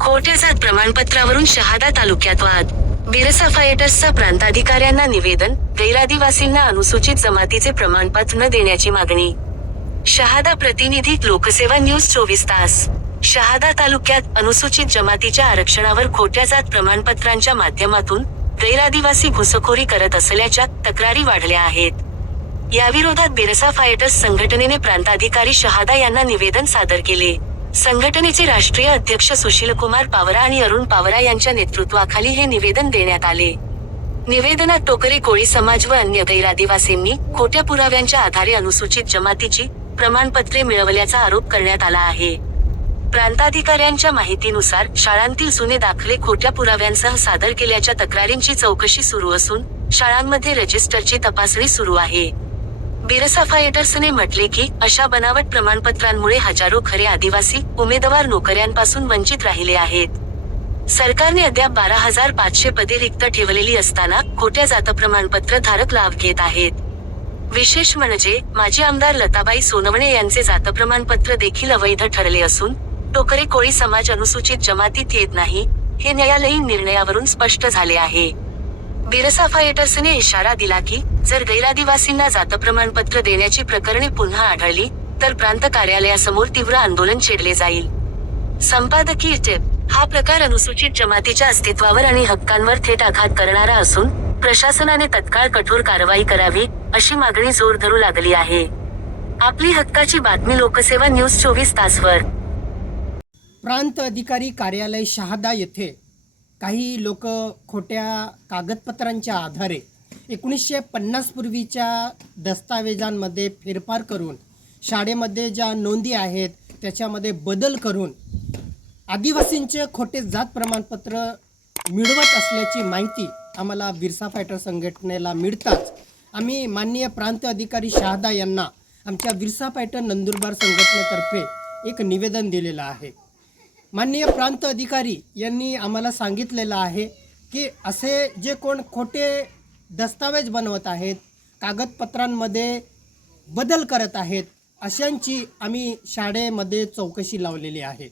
खोट्या जात प्रमाणपत्रावरून शहादा तालुक्यात वाद. बिरसा फायटर्सचा प्रांताधिकाऱ्यांना निवेदन गैरादिवासींना अनुसूचित जमातीचे प्रमाणपत्र न देण्याची मागणी. शहादा प्रतिनिधी लोकसेवा न्यूज चोवीस तास. शहादा तालुक्यात अनुसूचित जमातीच्या आरक्षणावर खोट्या जात प्रमाणपत्रांच्या माध्यमातून गैरादिवासी घुसखोरी करत असल्याच्या तक्रारी वाढल्या आहेत. याविरोधात बिरसा फायटर्स संघटनेने प्रांताधिकारी शहादा यांना निवेदन सादर केले. संघटनेचे राष्ट्रीय अध्यक्ष सुशीलकुमार पावरा आणि अरुण पावरा यांच्या नेतृत्वाखाली हे निवेदन देण्यात आले. निवेदनात टोकरे कोळी समाज व अन्य गैरादिवासींनी खोट्या पुराव्यांच्या आधारे अनुसूचित जमातीची प्रमाणपत्रे मिळवल्याचा आरोप करण्यात आला आहे. प्रांताधिकाऱ्यांच्या माहितीनुसार शाळांतील जुने दाखले खोट्या पुराव्यांसह सादर केल्याच्या तक्रारींची चौकशी सुरू असून शाळांमध्ये रजिस्टरची तपासणी सुरू आहे. बिरसा फायटर्सने म्हटले की अशा बनावट प्रमाणपत्रांमुळे हजारो खरे आदिवासी उमेदवार नोकऱ्यांपासून वंचित राहिले आहेत. सरकारने अद्याप बारा हजार पाचशे पदे रिक्त ठेवलेली असताना खोट्या जात प्रमाणपत्र धारक लाभ घेत आहेत. विशेष म्हणजे माजी आमदार लताबाई सोनवणे यांचे जात प्रमाणपत्र देखील अवैध ठरले असून टोकरे कोळी समाज अनुसूचित जमातीत येत नाही हे न्यायालयीन निर्णयावरून स्पष्ट झाले आहे. बिरसा फायटर्सने इशारा दिला की जर गैरादिवासींना जात प्रमाणपत्र देण्याची प्रकरणे पुन्हा आढळली तर प्रांत कार्यालयासमोर तीव्र आंदोलन छेडले जाईल. संपादकीय टिप हा प्रकार अनुसूचित जमातीच्या अस्तित्वावर आणि हक्कांवर थेट आघात करणारा असून प्रशासनाने तत्काळ कठोर कारवाई करावी अशी मागणी जोर धरू लागली आहे. आपली हक्काची बातमी लोकसेवा न्यूज चोवीस तासवर. प्रांत अधिकारी कार्यालय शहादा येथे काही लोक खोट्या कागदपत्रांच्या आधारे एकोणीसशे पन्नासपूर्वीच्या दस्तावेजांमध्ये फेरफार करून शाळेमध्ये ज्या नोंदी आहेत त्याच्यामध्ये बदल करून आदिवासींचे खोटे जात प्रमाणपत्र मिळवत असल्याची माहिती आम्हाला बिरसा फायटर संघटनेला मिळताच आम्ही माननीय प्रांत अधिकारी शहादा यांना आमच्या बिरसा फायटर नंदुरबार संघटनेतर्फे एक निवेदन दिलेलं आहे. माननीय प्रांत अधिकारी यांनी आम्हाला सांगितलेलं आहे की असे जे कोण खोटे दस्तावेज बनवत आहेत कागदपत्रांमध्ये बदल करत आहेत अशांची आम्ही शाळेमध्ये चौकशी लावलेली आहे.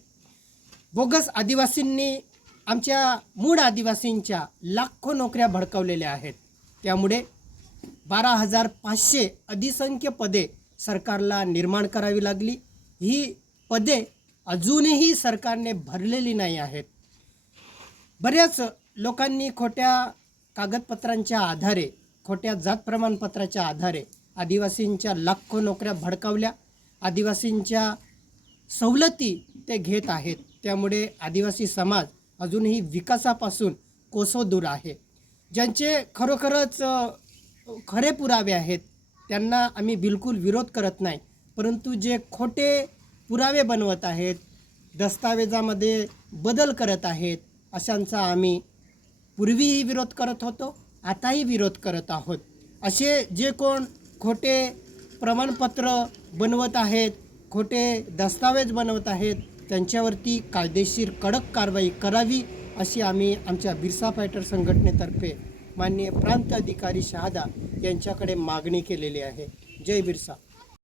बोगस आदिवासींनी आमच्या मूळ आदिवासींच्या लाखो नोकऱ्या भडकवलेल्या आहेत. त्यामुळे बारा हजार पाचशे अधिसंख्य पदे सरकारला निर्माण करावी लागली. ही पदे अजूनही सरकारने भरलेली नाही आहेत. बऱ्याच लोकांनी खोट्या कागदपत्रांच्या आधारे खोट्या जात प्रमाणपत्राच्या आधारे आदिवासींच्या लाखो नोकऱ्या भडकावल्या. आदिवासींच्या सवलती ते घेत आहेत. त्यामुळे आदिवासी समाज अजूनही विकासापासून कोसो दूर आहे. ज्यांचे खरोखरच खरे पुरावे आहेत त्यांना आम्ही बिलकुल विरोध करत नाही. परंतु जे खोटे पुरावे बनवत आहेत दस्तावेजामध्ये बदल करत आहेत अशांचा आम्ही पूर्वीही विरोध करत होतो आताही विरोध करत आहोत. असे जे कोण खोटे प्रमाणपत्र बनवत आहेत खोटे दस्तावेज बनवत आहेत त्यांच्यावरती कायदेशीर कडक कारवाई करावी अशी आम्ही आमच्या बिरसा फायटर संघटनेतर्फे माननीय प्रांत अधिकारी शहादा यांच्याकडे मागणी केलेली आहे. जय बिरसा.